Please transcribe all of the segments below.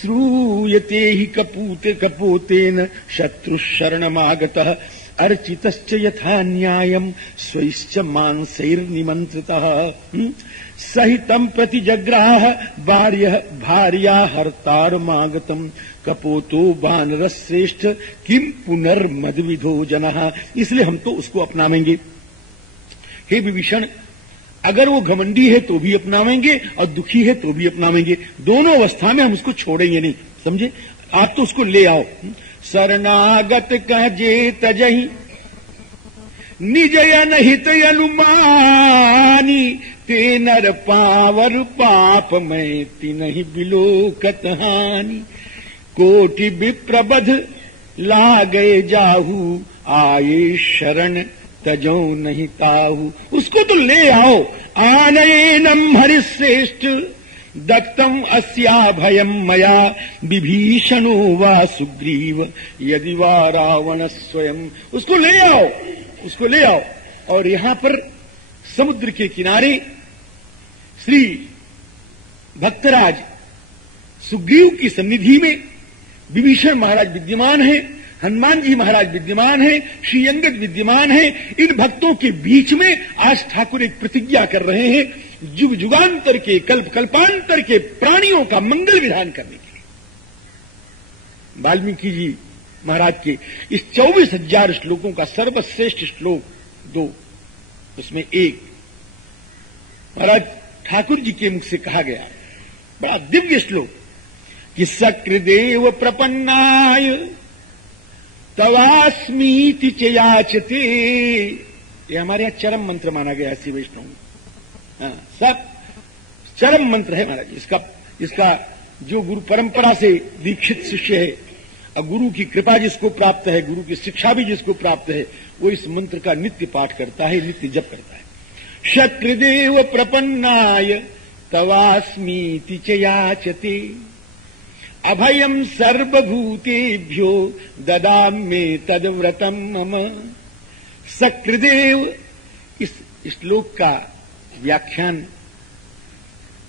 श्रूयते हि कपूते कपोतेन शत्रुशरणमागतः अर्चितश्च यथा न्यायम् स्वैश्च मांसैर्निमन्त्रितः सहितं प्रति जग्राह भार्या हर्तारमागतम् कपोतो वानरश्रेष्ठ किम पुनर्मदविधो जनः। इसलिए हम तो उसको अपनावेंगे। हे विभीषण, अगर वो घमंडी है तो भी अपनावेंगे और दुखी है तो भी अपनावेंगे, दोनों अवस्था में हम उसको छोड़ेंगे नहीं, समझे। आप तो उसको ले आओ। शरणागत कह जे तजहि निजय नहित अनुमानी ते नर पावर पाप में तिनहि बिलोकत हानि कोटि विप्रबध लागए जाहू आये शरण तजो नहीं ताहू। उसको तो ले आओ। आनयनम हरिश्रेष्ठ दत्तम अस्या भयम मया विभीषणो वा सुग्रीव यदि वा रावण स्वयं। उसको ले आओ, उसको ले आओ। और यहां पर समुद्र के किनारे श्री भक्तराज सुग्रीव की सन्निधि में विभीषण महाराज विद्यमान है, हनुमान जी महाराज विद्यमान है, श्री अंगद विद्यमान है। इन भक्तों के बीच में आज ठाकुर एक प्रतिज्ञा कर रहे हैं, युग युगांतर के कल्प कल्पांतर के प्राणियों का मंगल विधान करने के लिए। वाल्मीकि जी महाराज के इस 24,000 श्लोकों का सर्वश्रेष्ठ श्लोक 2, उसमें एक महाराज ठाकुर जी के मुख से कहा गया, बड़ा दिव्य श्लोक कि सकृदेव प्रपन्नाय तवास्मीति च याचते। ये हमारे यहां चरम मंत्र माना गया श्री वैष्णव में। सब चरम मंत्र है महाराज। इसका जो गुरु परंपरा से दीक्षित शिष्य है और गुरु की कृपा जिसको प्राप्त है, गुरु की शिक्षा भी जिसको प्राप्त है, वो इस मंत्र का नित्य पाठ करता है, नित्य जप करता है। शक्रदेव प्रपन्नाय तवास्मीति च याचते अभयम सर्वभूतेभ्यो ददाम्ये तद्व्रतम मम। सकृदेव, इस श्लोक का व्याख्यान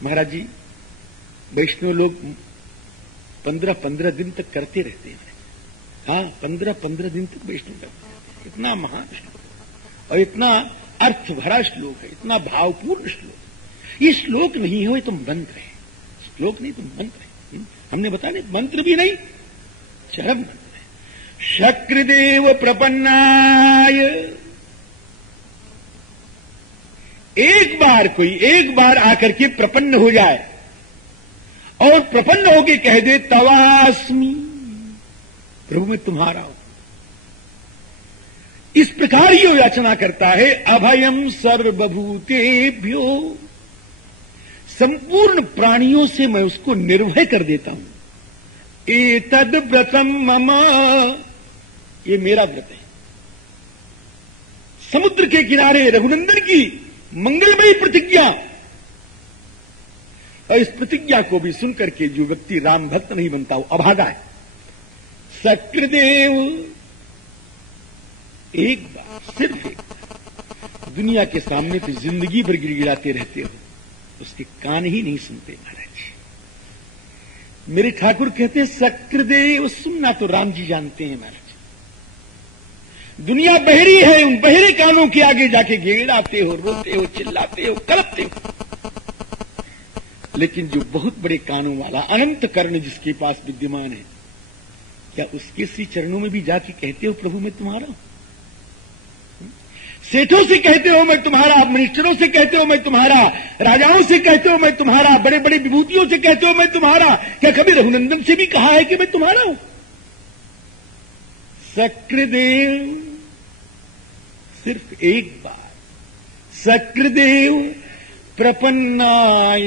महाराज जी वैष्णव लोग 15-15 दिन तक करते रहते हैं। हाँ, 15-15 दिन तक वैष्णव करते हैं। इतना महान श्लोक और इतना अर्थ भरा श्लोक है, इतना भावपूर्ण श्लोक। ये श्लोक नहीं हो, ये तो मंत्र है। श्लोक नहीं तो मंत्र है। हमने बताया मंत्र भी नहीं, चरम मंत्र है। शक्रदेव प्रपन्नाय, एक बार आकर के प्रपन्न हो जाए और प्रपन्न होके कह दे तवास्मि, प्रभु मैं तुम्हारा हूं। इस प्रकार ये याचना करता है। अभयम सर्वभूतेभ्यो, संपूर्ण प्राणियों से मैं उसको निर्भय कर देता हूं। एतद व्रतम मम, ये मेरा व्रत है। समुद्र के किनारे रघुनंदन की मंगलमयी प्रतिज्ञा, और इस प्रतिज्ञा को भी सुनकर के जो व्यक्ति राम भक्त नहीं बनता हो अभागा है। सकृदेव, एक बार, सिर्फ एक बार। दुनिया के सामने तो जिंदगी भर गिड़गिड़ाते रहते हो, उसके कान ही नहीं सुनते महाराज। मेरे ठाकुर कहते हैं सकृदेव, सुनना तो राम जी जानते हैं महाराज। दुनिया बहरी है, उन बहरे कानों के आगे जाके गिड़गिड़ाते हो, रोते हो, चिल्लाते हो, कलपते हो। लेकिन जो बहुत बड़े कानों वाला अनंत कर्ण जिसके पास विद्यमान है, क्या उसके श्री चरणों में भी जाके कहते हो प्रभु मैं तुम्हारा हूं? सेठों से कहते हो मैं तुम्हारा, मिनिस्टरों से कहते हो मैं तुम्हारा, राजाओं से कहते हो मैं तुम्हारा, बड़े बड़े विभूतियों से कहते हो मैं तुम्हारा। क्या कभी रघुनंदन से भी कहा है कि मैं तुम्हारा हूं? सकृदेव, सिर्फ एक बार। सकृदेव प्रपन्नाय,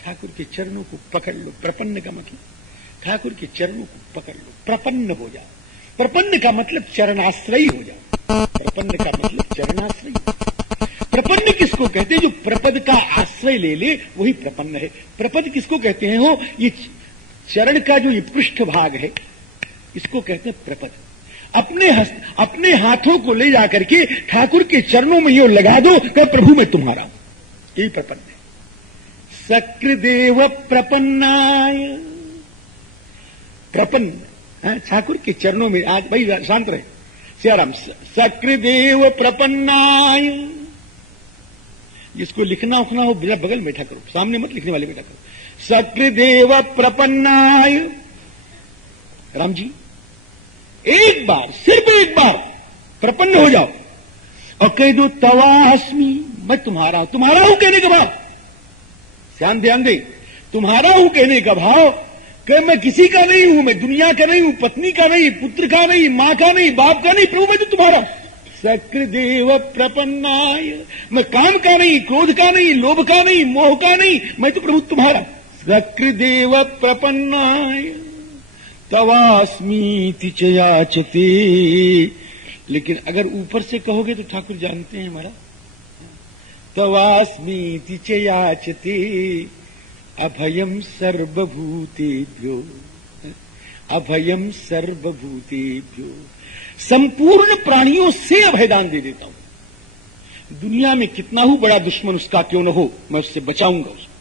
ठाकुर के चरणों को पकड़ लो। प्रपन्न का मतलब ठाकुर के चरणों को पकड़ लो, प्रपन्न हो जाओ। प्रपन्न का मतलब चरणाश्रयी हो जाओ। प्रपन्न का मतलब चरणाश्रयी। प्रपन्न किसको कहते हैं? जो प्रपद का आश्रय ले ले वही प्रपन्न है। प्रपद किसको कहते हैं? हो ये चरण का जो ये पृष्ठ भाग है इसको कहते हैं प्रपद। अपने हाथों को ले जाकर के ठाकुर के चरणों में ये लगा दो कि प्रभु मैं तुम्हारा, यही प्रपन्न है। सकृदेव प्रपन्नाय, प्रपन्न ठाकुर के चरणों में आज भाई शांत रहे सियाराम। सकृदेव प्रपन्नाय, जिसको लिखना उखना हो बगल में बैठा करो, सामने मत लिखने वाले बैठा करो। सकृदेव प्रपन्नाय, राम जी एक बार, सिर्फ एक बार प्रपन्न हो जाओ और कह दो तवास्मि, मैं तुम्हारा हूं। तुम्हारा हूं कहने का भाव, ध्यान दे, तुम्हारा हूं कहने का भाव कि मैं किसी का नहीं हूं, मैं दुनिया का नहीं हूं, पत्नी का नहीं, पुत्र का नहीं, मां का नहीं, बाप का नहीं, प्रभु मैं तो तुम्हारा। सकृदेव प्रपन्नाय, मैं काम का नहीं, क्रोध का नहीं, लोभ का नहीं, मोह का नहीं, मैं तो प्रभु तुम्हारा। सकृदेव प्रपन्नाय तवास्मीति च याचते। लेकिन अगर ऊपर से कहोगे तो ठाकुर जानते हैं हमारा, तवास्मीति च याचते अभयम सर्वभूतेभ्यो, अभयम सर्वभूतेभ्यो, संपूर्ण प्राणियों से अभयदान दे देता हूं। दुनिया में कितना ही बड़ा दुश्मन उसका क्यों न हो, मैं उससे बचाऊंगा उसको।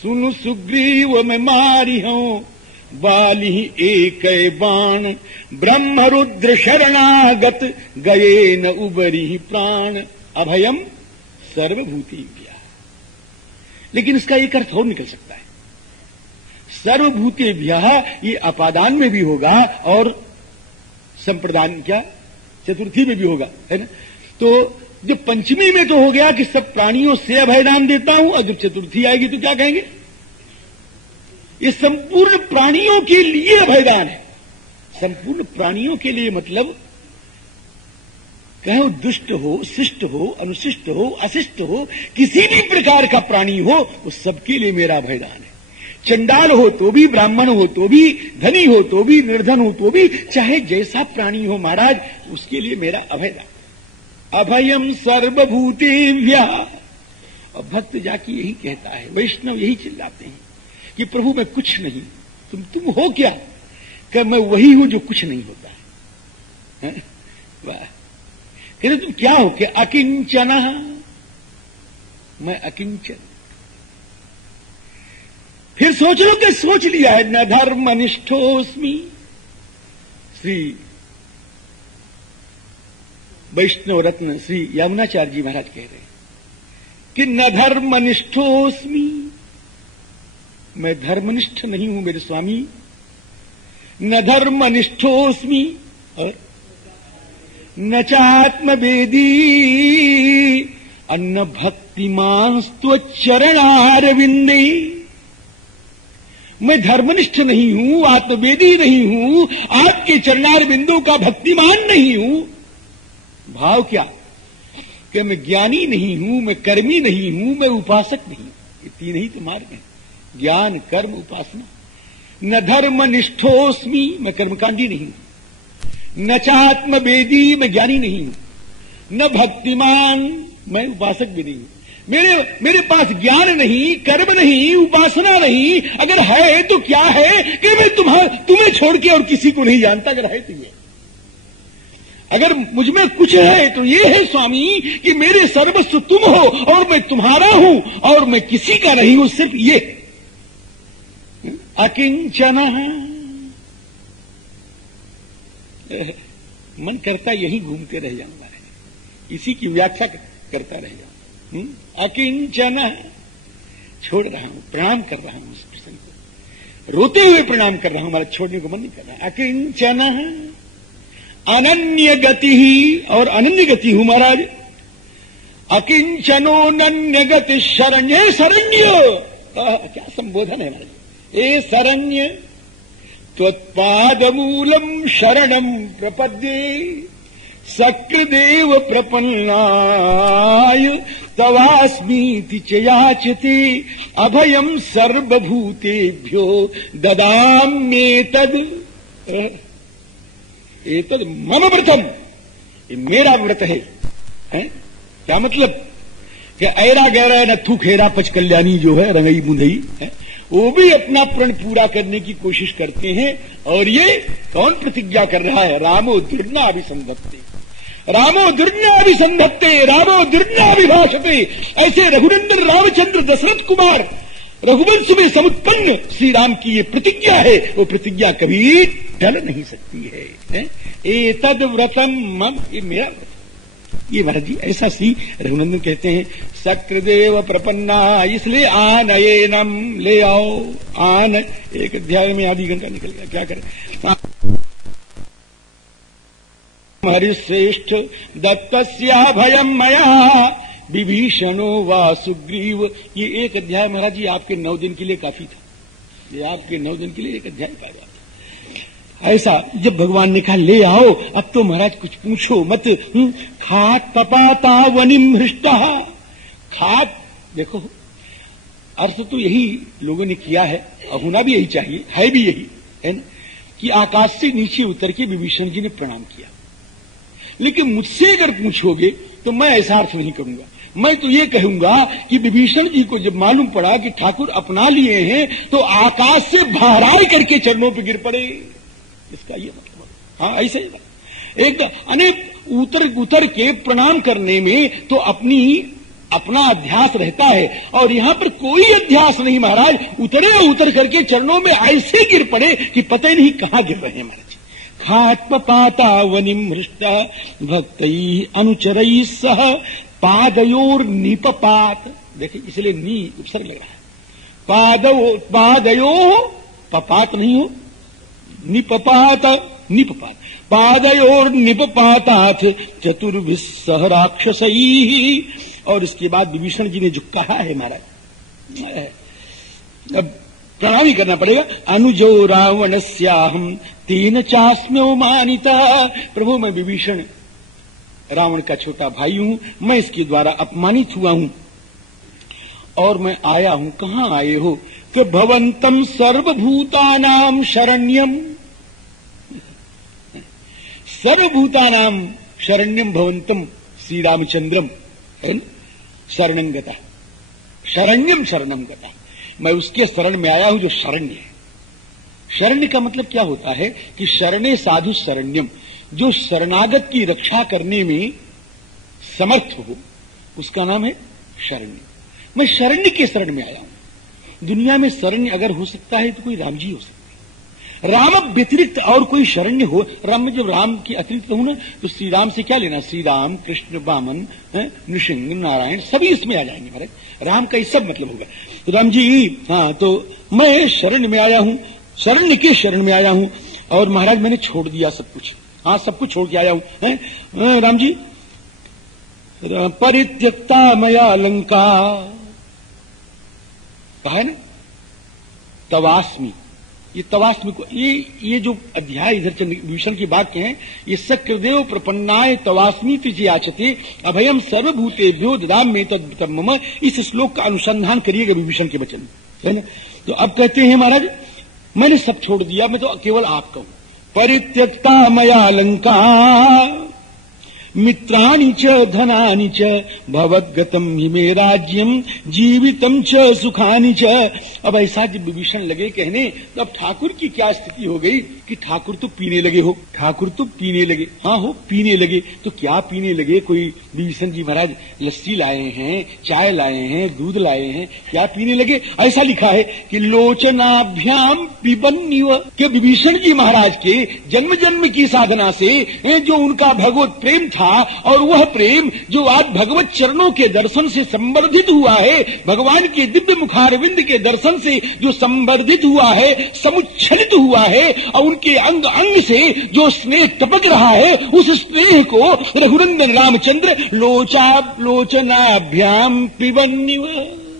सुनु सुग्रीव मैं मारी हूं, बाली एक बाण, ब्रह्म रुद्र शरणागत, गए न उबरी प्राण, अभयम सर्वभूतेभ्यः। लेकिन इसका एक अर्थ और निकल सकता है, सर्वभूतेभ्यः ये अपादान में भी होगा और संप्रदान क्या चतुर्थी में भी होगा, है ना। तो जो पंचमी में तो हो गया कि सब प्राणियों से अभयदान देता हूं, और जब चतुर्थी आएगी तो क्या कहेंगे, ये संपूर्ण प्राणियों के लिए अभयदान है। संपूर्ण प्राणियों के लिए मतलब कहो दुष्ट हो, शिष्ट हो, अनुशिष्ट हो, अशिष्ट हो, किसी भी प्रकार का प्राणी हो, वो सबके लिए मेरा अभयदान है। चंडाल हो तो भी, ब्राह्मण हो तो भी, धनी हो तो भी, निर्धन हो तो भी, चाहे जैसा प्राणी हो महाराज, उसके लिए मेरा अभयदान। अभयम सर्वभूतेभ्यः। और भक्त जाके यही कहता है, वैष्णव यही चिल्लाते हैं कि प्रभु मैं कुछ नहीं, तुम हो क्या, कि मैं वही हूं जो कुछ नहीं होता है। वाह, कहते तुम क्या हो, कि अकिंचन, मैं अकिंचन। फिर सोच लो कि सोच लिया है, न धर्मनिष्ठोस्मि। श्री वैष्णव रत्न श्री यमुनाचार्य जी महाराज कह रहे हैं कि न धर्मनिष्ठोस्मि, मैं धर्मनिष्ठ नहीं हूं मेरे स्वामी। न धर्मनिष्ठोस्मि और न चात्मवेदी, अन्न भक्तिमांस्त्वच्चरणारविंदे। मैं धर्मनिष्ठ नहीं हूं, आत्मवेदी नहीं हूं, आपके चरणार बिंदु का भक्तिमान नहीं हूं। भाव क्या कि मैं ज्ञानी नहीं हूं, मैं कर्मी नहीं हूं, मैं उपासक नहीं। ये तीन ही तो मार्ग हैं, ज्ञान कर्म उपासना। न धर्मनिष्ठोस्मि, मैं कर्मकांडी नहीं हूं। न चात्मवेदी, मैं ज्ञानी नहीं हूं। न भक्तिमान, मैं उपासक भी नहीं हूं। मेरे पास ज्ञान नहीं, कर्म नहीं, उपासना नहीं। अगर है तो क्या है कि मैं तुम्हें छोड़ के और किसी को नहीं जानता। अगर है तो ये, अगर मुझ में कुछ है तो ये है स्वामी कि मेरे सर्वस्व तुम हो और मैं तुम्हारा हूं और मैं किसी का नहीं हूं, सिर्फ ये अकिंचन। मन करता यही घूमते रह जाऊंगा, इसी की व्याख्या करता रह जाऊंगा। अकिंचन, छोड़ रहा हूं, प्रणाम कर रहा हूं उस प्रसंग को, रोते हुए प्रणाम कर रहा हूं, हमारा छोड़ने को मन नहीं कर रहा। अकिंचन अनन्य गति ही, और अनन्य गति हूं महाराज। अकिंचनो नन्य गति शरण्य, शरण्य क्या संबोधन है महाराज। ए शरण्य त्वत्पादमूलम शरणम प्रपद्ये, सकृदेव प्रपन्नाय तवास्मीति च याचते, अभयम सर्वभूतेभ्यो ददाम्येतद्। एतद् मम व्रतम, ये मेरा व्रत है। क्या मतलब कि ऐरा गहरा नथु खेरा पच कल्याणी जो है रंगई बुंदई है, वो भी अपना प्रण पूरा करने की कोशिश करते हैं। और ये कौन प्रतिज्ञा कर रहा है, रामो दुर्नाभिसंधत्ते, रामो दुर्नाभिसंधत्ते, रामो दुर्नाभिभाषते। ऐसे रघुनंदन रामचंद्र दशरथ कुमार रघुवंश में समुत्पन्न श्री राम की ये प्रतिज्ञा है, वो प्रतिज्ञा कभी टल नहीं सकती है। एतद व्रतम मम, ये मेरा व्रत। ये महाराज जी ऐसा श्री रघुनंदन कहते हैं, सक्रदेव प्रपन्ना, इसलिए आनयेनम, ले आओ, आन। एक अध्याय में आधी घंटा निकल गया, क्या करें। हरिश्रेष्ठ दत्तस्या भयम मया विभीषणो वा सुग्रीव। ये एक अध्याय महाराज जी आपके 9 दिन के लिए काफी था। ये आपके 9 दिन के लिए एक अध्याय पाया जाता। ऐसा जब भगवान ने कहा ले आओ, अब तो महाराज कुछ पूछो मत। खात पपाता वनिम हृष्टा। खात, देखो अर्थ तो यही लोगों ने किया है और होना भी यही चाहिए, है भी यही, है ना, कि आकाश से नीचे उतर के विभीषण जी ने प्रणाम किया। लेकिन मुझसे अगर पूछोगे तो मैं ऐसा अर्थ नहीं करूंगा। मैं तो ये कहूंगा कि विभीषण जी को जब मालूम पड़ा कि ठाकुर अपना लिए हैं तो आकाश से बहराई करके चरणों पर गिर पड़े, इसका ये मतलब। हाँ ऐसे ही एक अनेक उतर के प्रणाम करने में तो अपना अध्यास रहता है, और यहां पर कोई अध्यास नहीं महाराज। उतर करके चरणों में ऐसे गिर पड़े कि पता ही नहीं कहां गिर रहे हैं महाराज। खात्मपाता वनिम हृष्टा भक्तई अनुचरई सह पादयोर निपपात। देखिए इसलिए नी उपसर्ग लग रहा है। पादयो पपात नहीं हो, निपपात निपपात। पादयोर निपपातात चतुर्विसह राक्षसई। और इसके बाद विभीषण जी ने जो कहा है महाराज, अब प्रणाम ही करना पड़ेगा। अनुजो रावणस्याहम तेन चास्म्यो मानिता। प्रभु मैं विभीषण रावण का छोटा भाई हूं, मैं इसके द्वारा अपमानित हुआ हूं और मैं आया हूं। कहां आए हो? कि भवंतम सर्वभूतानाम शरण्यम, सर्वभूतानाम शरण्यम भवंतम श्री रामचंद्रम है, शरणंगता, शरण्यम शरणम गता। मैं उसके शरण में आया हूं जो शरण्य है। शरण्य का मतलब क्या होता है कि शरणे साधु शरण्यम, जो शरणागत की रक्षा करने में समर्थ हो उसका नाम है शरण्य। मैं शरण्य के शरण में आया हूं। दुनिया में शरण्य अगर हो सकता है तो कोई राम जी हो सकते हैं। राम व्यतिरिक्त और कोई शरण्य हो, राम में जब राम के अतिरिक्त हो ना तो श्री राम से क्या लेना? श्री राम, कृष्ण, वामन, नृसिंह, नारायण सभी इसमें आ जाएंगे महाराज। राम का ये सब मतलब होगा। तो राम जी हाँ, तो मैं शरण में आया हूं, शरण्य के शरण में आया हूं। और महाराज मैंने छोड़ दिया सब कुछ, हाँ सब कुछ छोड़ के आया हूं। राम जी परित्यक्ता मया लंका, कहा है ना तवास्मी। ये तवास्मी को ये जो अध्याय इधर विभीषण की वाक्य हैं, ये सक्रदेव प्रपन्नाय तवास्मी तुझे अभयम सर्वभूतेभ्यो ददाम में तद मम। इस श्लोक का अनुसंधान करिएगा विभीषण के वचन, है ना। तो अब कहते हैं महाराज मैंने सब छोड़ दिया, मैं तो केवल आपका हूं। परित्यक्ता मया लंका मित्राणि च धनानि च भवद्गतम हि मे राज्यम जीवितम च सुखानि च। अब ऐसा जब विभीषण लगे कहने तो अब ठाकुर की क्या स्थिति हो गई कि ठाकुर तो पीने लगे हो, ठाकुर तो पीने लगे। हाँ हो पीने लगे, तो क्या पीने लगे? कोई विभीषण जी महाराज लस्सी लाए हैं, चाय लाए हैं, दूध लाए हैं, क्या पीने लगे? ऐसा लिखा है कि लोचनाभ्याम पिबन्निव, कि विभीषण जी महाराज के जन्म जन्म की साधना से जो उनका भगवत प्रेम था, और वह प्रेम जो आज भगवत चरणों के दर्शन से संवर्धित हुआ है, भगवान के दिव्य मुखारविंद के दर्शन से जो संवर्धित हुआ है, समुच्छलित हुआ है, और उनके अंग अंग से जो स्नेह टपक रहा है, उस स्नेह को रघुनंदन रामचंद्र लोचनाभ्याम पिबन्निव,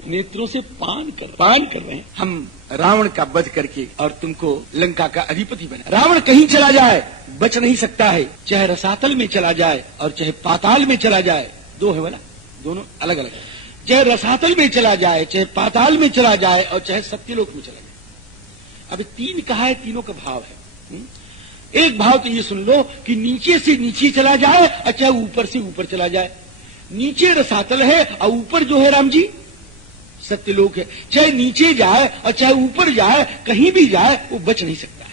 नेत्रों से पान कर रहे हैं। हम रावण का वध करके और तुमको लंका का अधिपति बना। रावण कहीं चला जाए बच नहीं सकता है, चाहे रसातल में चला जाए और चाहे पाताल में चला जाए, दो है वाला, दोनों अलग अलग। चाहे रसातल में चला जाए, चाहे पाताल में चला जाए और चाहे सत्यलोक में चला जाए। अब तीन कहा है, तीनों का भाव है। एक भाव तो ये सुन लो कि नीचे से नीचे चला जाए और चाहे ऊपर से ऊपर चला जाए। नीचे रसातल है और ऊपर जो है राम जी सत्यलोक है। चाहे नीचे जाए और चाहे ऊपर जाए, कहीं भी जाए वो बच नहीं सकता है।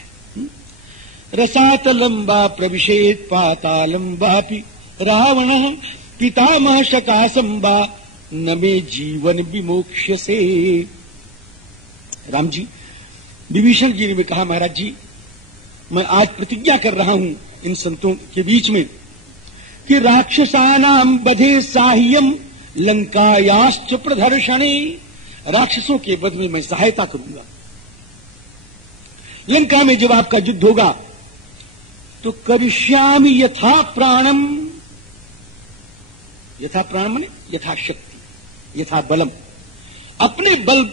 रसातलम वा प्रविशेत पातालम वापि रावण पितामह शकासम वा न मे जीवन विमोक्ष्यसे। राम जी, विभीषण जी ने कहा, महाराज जी, मैं आज प्रतिज्ञा कर रहा हूं इन संतों के बीच में कि राक्षसानाम बधे साह्यम लंकायाश्च प्रदर्शने, राक्षसों के वध में मैं सहायता करूंगा। लंका में जब आपका युद्ध होगा तो करिष्यामि यथा प्राणम, यथा प्राणम माने यथा शक्ति, यथा बलम, अपने बल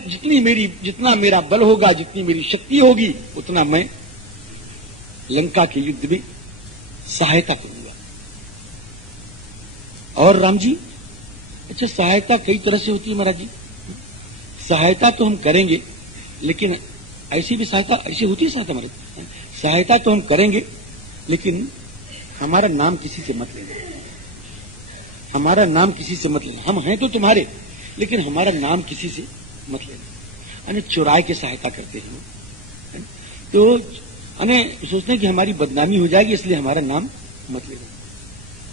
जितना मेरा बल होगा, जितनी मेरी शक्ति होगी, उतना मैं लंका के युद्ध में सहायता करूंगा। और राम जी, अच्छा, सहायता कई तरह से होती है महाराज जी। सहायता तो हम करेंगे, लेकिन ऐसी भी सहायता, ऐसी होती है सहायता महाराज, सहायता तो हम करेंगे लेकिन हमारा नाम किसी से मत लेना, हमारा नाम किसी से मत लेना। हम हैं तो तुम्हारे, लेकिन हमारा नाम किसी से मत लेना। अने चुराए के सहायता करते हैं तो अने सोचते हैं कि हमारी बदनामी हो जाएगी, इसलिए हमारा नाम मत लेना।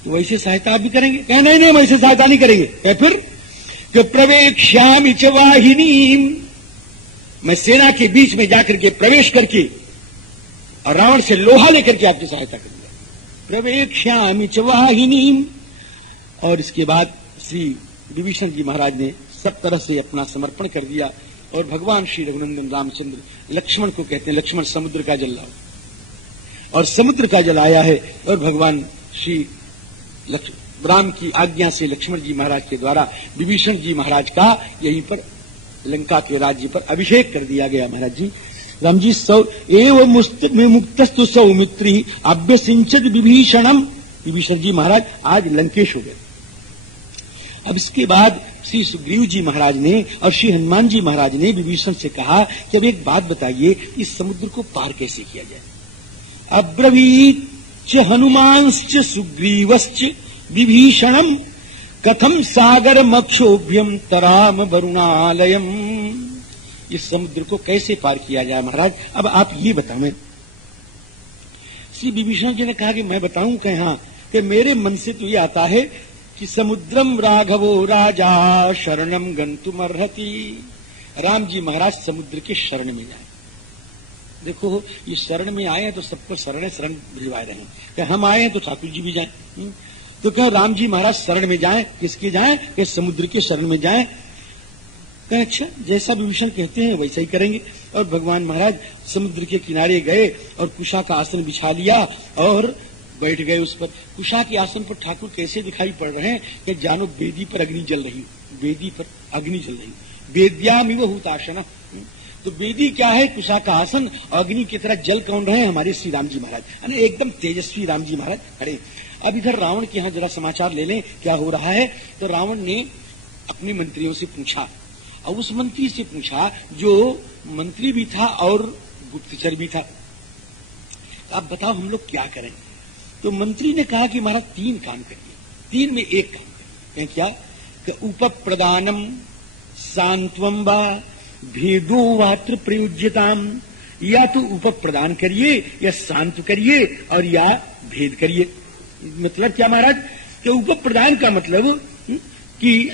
तो वैसे सहायता आप भी करेंगे? कहे नहीं नहीं, वैसे सहायता नहीं करेंगे। कहे फिर कि प्रवेक्ष्यामि च वाहिनीम, मैं सेना के बीच में जाकर के प्रवेश करके और रावण से लोहा लेकर के आपकी सहायता करूंगा। प्रवेक्ष्यामि च वाहिनीम। और इसके बाद श्री विभीषण जी महाराज ने सब तरह से अपना समर्पण कर दिया और भगवान श्री रघुनंदन रामचंद्र लक्ष्मण को कहते हैं, लक्ष्मण समुद्र का जल लाओ, और समुद्र का जल आया है। और भगवान श्री राम की आज्ञा से लक्ष्मण जी महाराज के द्वारा विभीषण जी महाराज का यहीं पर लंका के राज्य पर अभिषेक कर दिया गया। महाराज जी, राम जी, एव मुक्तस्तु सौमित्री अभ्यसिंचत विभीषणम, विभीषण जी महाराज आज लंकेश हो गए। अब इसके बाद श्री सुग्रीव जी महाराज ने और श्री हनुमान जी महाराज ने विभीषण से कहा कि अब एक बात बताइए, इस समुद्र को पार कैसे किया जाए। अब्रवीत च हनुमांश्च सुग्रीवश्च विभीषणम कथम सागर मक्षोभ्यम तराम वरुणालयम, इस समुद्र को कैसे पार किया जाए महाराज, अब आप ये बताएं। श्री विभीषण जी ने कहा कि मैं बताऊं कि हाँ, कि मेरे मन से तो ये आता है कि समुद्रम राघवो राजा शरणम गंतुमर्हति, राम जी महाराज समुद्र के शरण में जाए। देखो, ये शरण में आए हैं तो सबको शरण भिजवाए रहे हैं, कि हम आए हैं तो ठाकुर जी भी जाएं। तो क्या राम जी महाराज शरण में जाएं, किसके जाएं? कि समुद्र के शरण में जाएं। कहें अच्छा, जैसा विभीषण कहते हैं वैसा ही करेंगे। और भगवान महाराज समुद्र के किनारे गए और कुशा का आसन बिछा लिया और बैठ गए उस पर। कुशा के आसन पर ठाकुर कैसे दिखाई पड़ रहे हैं कि जानो वेदी पर अग्नि जल रही, वेदी पर अग्नि जल रही, वेद्यामिव हुताशना। तो वेदी क्या है? कुशा का आसन, अग्नि की तरह जल कौन रहे? हमारे श्री राम जी महाराज, यानी एकदम तेजस्वी राम जी महाराज खड़े। अब इधर रावण के यहाँ जरा समाचार ले लें क्या हो रहा है। तो रावण ने अपने मंत्रियों से पूछा, और उस मंत्री से पूछा जो मंत्री भी था और गुप्तचर भी था, आप बताओ हम लोग क्या करें। तो मंत्री ने कहा कि महाराज 3 काम करिए, 3 में 1 काम करिए। क्या? उपप्रदानम सांत्वम वा भेदो वात्र प्रयुज्यताम, या तो उपप्रदान करिए या शांत करिए और या भेद करिए। मतलब क्या महाराज? कि उपप्रदान का मतलब कि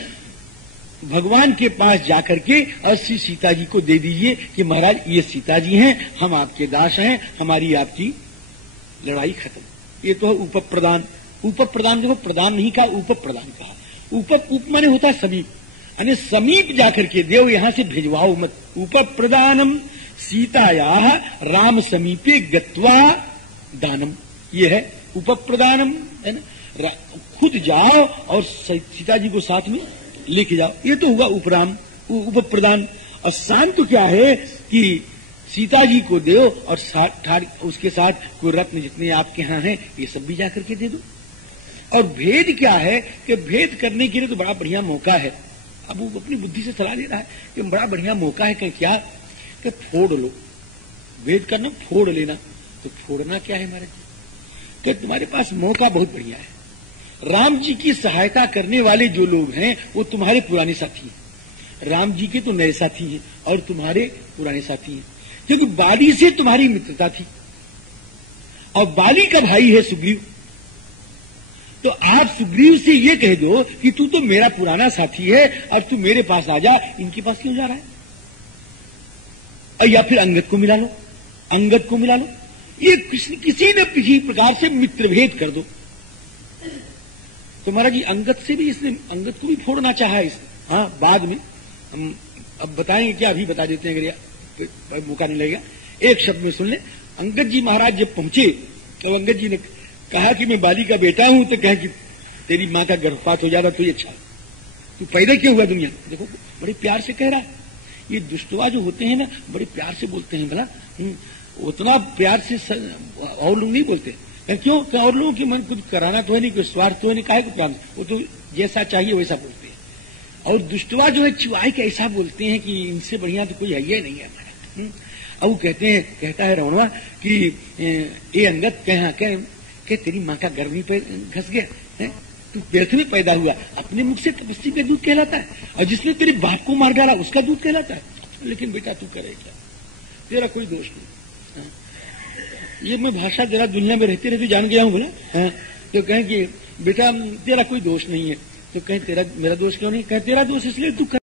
भगवान के पास जाकर के और श्री सीता जी को दे दीजिए कि महाराज ये सीता जी हैं, हम आपके दास हैं, हमारी आपकी लड़ाई खत्म। ये तो है उपप्रदान। उपप्रदान देखो, प्रदान नहीं कहा, उपप्रदान कहा। उप माने होता है समीप, यानी समीप जाकर के देव, यहां से भिजवाओ मत। उपप्रदानम सीताया राम समीपे गत्वा दानम, ये है उपप्रदानम, है ना। खुद जाओ और सीता जी को साथ में लेके जाओ, ये तो हुआ उपप्रदान। और शांत तो क्या है कि सीता जी को दो और उसके साथ कोई रत्न जितने आपके यहाँ हैं ये सब भी जाकर के दे दो। और भेद क्या है कि भेद करने के लिए तो बड़ा बढ़िया मौका है। अब वो अपनी बुद्धि से सलाह दे रहा है कि बड़ा बढ़िया मौका है कि क्या, कि फोड़ लो, भेद करना, फोड़ लेना। तो फोड़ना क्या है महाराज जी? कि तुम्हारे पास मौका बहुत बढ़िया है। राम जी की सहायता करने वाले जो लोग हैं वो तुम्हारे पुराने साथी हैं। राम जी के तो नए साथी हैं और तुम्हारे पुराने साथी हैं, क्योंकि बाली से तुम्हारी मित्रता थी और बाली का भाई है सुग्रीव। तो आप सुग्रीव से ये कह दो कि तू तो मेरा पुराना साथी है और तू मेरे पास आ जा। इनके पास क्यों जा रहा है? और या फिर अंगद को मिला लो, अंगद को मिला लो, ये किसी न किसी प्रकार से मित्रभेद कर दो। तो महाराज जी अंगद से भी इसने, अंगद को भी फोड़ना चाहा इसने। हाँ, बाद में हम अब बताएंगे क्या, अभी बता देते हैं अगर मौका नहीं लगेगा। एक शब्द में सुन ले। अंगद जी महाराज जब पहुंचे तो अंगद जी ने कहा कि मैं बाली का बेटा हूं, तो कहा कि तेरी मां का गर्भपात हो जाएगा तो ये अच्छा, तू पैदा क्यों हुआ दुनिया। देखो बड़े प्यार से कह रहा है। ये दुष्टवा जो होते हैं ना, बड़े प्यार से बोलते हैं। भला उतना प्यार से और लोग नहीं बोलते। क्यों? और लोगों की मन कुछ कराना तो है नहीं, कोई स्वार्थ तो है नहीं, काहे को प्यार, वो तो जैसा चाहिए वैसा बोलते हैं। और दुष्टवा जो है चिवाई के ऐसा बोलते हैं कि इनसे बढ़िया तो कोई है ही नहीं है हमारा। अब वो कहते हैं, कहता है रावणवा कि ये अंगद कह तेरी माँ का गर्भ में घस गया है, तू व्यर्थ में पैदा हुआ, अपने मुख से तपस्वी का दूध कहलाता है, और जिसने तेरे बाप को मार डाला उसका दूध कहलाता है। लेकिन बेटा तू करे क्या, तेरा कोई दोष नहीं। ये मैं भाषा जरा दुनिया में रहते रहते जान गया हूं। बोला तो कहें कि बेटा तेरा कोई दोष नहीं है, तो कहें तेरा मेरा दोष क्यों नहीं, कहें तेरा दोष इसलिए तू